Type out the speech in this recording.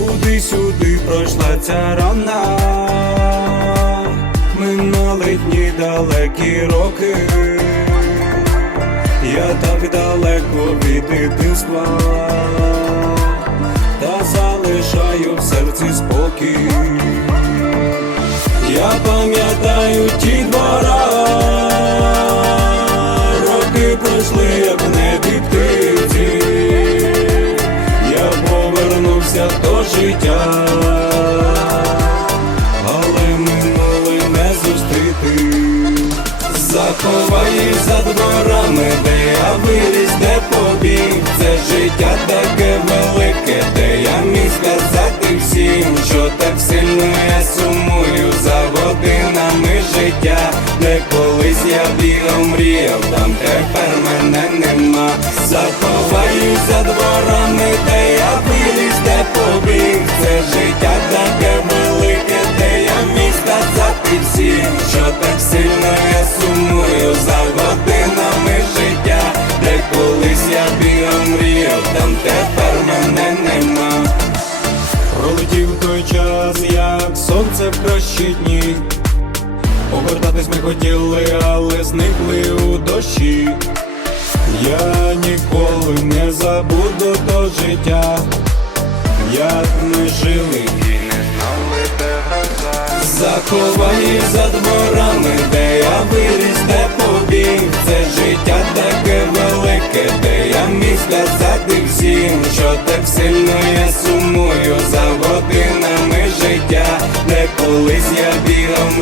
Туди-сюди пройшла ця рана, минали дні далекі роки, я так далеко від дитинства, та залишаю в серці спокій. Я пам'ятаю ті життя, але минуле не зустріти. Заховай за дворами, де я виріс, де побіг. Це життя таке велике, де я міг сказати всім, що так сильно я сумую за годинами життя, де колись я бігав, мріяв, там тепер мене нема. Заховаю за дворами, що так сильно я сумую за годинами життя, де колись я бігав, мріяв, там тепер мене нема. Пролетів той час, як сонце в кращі дні. Повертатись ми хотіли, але зникли у дощі. Я ніколи не забуду то життя, як гроза. За дворами, де я виріс, де побіг. Це життя таке велике, де я міг сказати всім, що так сильно я сумую за годинами життя, де колись я бігав.